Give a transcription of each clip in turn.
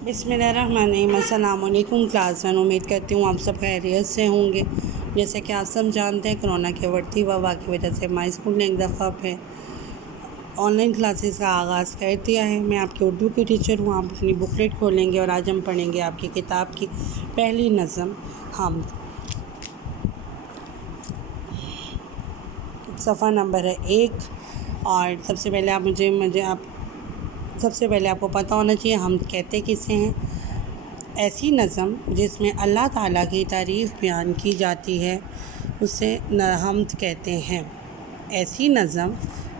बिस्मिल्लाहिर्रहमानिर्रहीम। अस्सलाम वालेकुम क्लास वन। उम्मीद करती हूँ आप सब खैरियत से होंगे। जैसे कि आप सब जानते हैं, कोरोना के बढ़ती वबा की वजह से हमारे स्कूल ने एक दफ़ा पे ऑनलाइन क्लासेस का आगाज़ कर दिया है। मैं आपकी उर्दू की टीचर हूँ। आप अपनी बुकलेट खोलेंगे और आज हम पढ़ेंगे आपकी किताब की पहली नज़म हम। सफ़ा नंबर है 1। और सबसे पहले आपको पता होना चाहिए हम कहते किसे हैं। ऐसी नज़म जिसमें अल्लाह ताला की तारीफ़ बयान की जाती है उसे हमद कहते हैं। ऐसी नज़म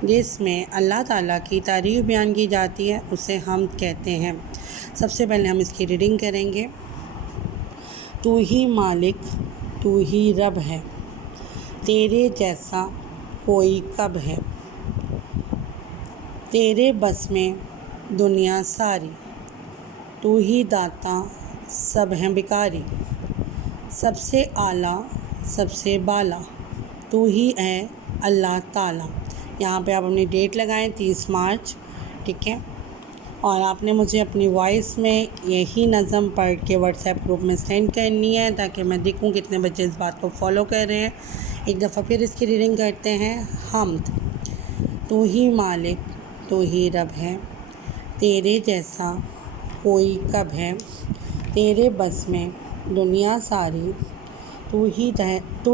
जिसमें अल्लाह ताला की तारीफ़ बयान की जाती है उसे हमद कहते हैं। सबसे पहले हम इसकी रीडिंग करेंगे। तू ही मालिक, तू ही रब है, तेरे जैसा कोई कब है। तेरे बस में दुनिया सारी, तू ही दाता सब हैं भिखारी। सबसे आला सबसे बाला, तू ही है अल्लाह ताला। यहाँ पे आप अपनी डेट लगाएं 30 मार्च, ठीक है। और आपने मुझे अपनी वॉइस में यही नज़म पढ़ के व्हाट्सएप ग्रुप में सेंड करनी है ताकि मैं देखूँ कितने बच्चे इस बात को फॉलो कर रहे हैं। एक दफ़ा फिर इसकी रीडिंग करते हैं। हमद। तू ही मालिक, तू ही रब है, तेरे जैसा कोई कब है। तेरे बस में दुनिया सारी, तू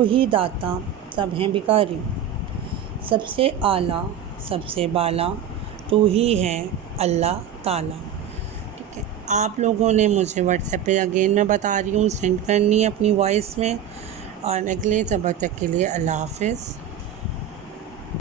ही दाता सब हैं भिखारी। सबसे आला सबसे बाला, तू ही है अल्लाह ताला। ठीक है, आप लोगों ने मुझे व्हाट्सएप पे अगेन मैं बता रही हूँ सेंड करनी है अपनी वॉइस में। और अगले सबक तक के लिए अल्लाह हाफ़िज़।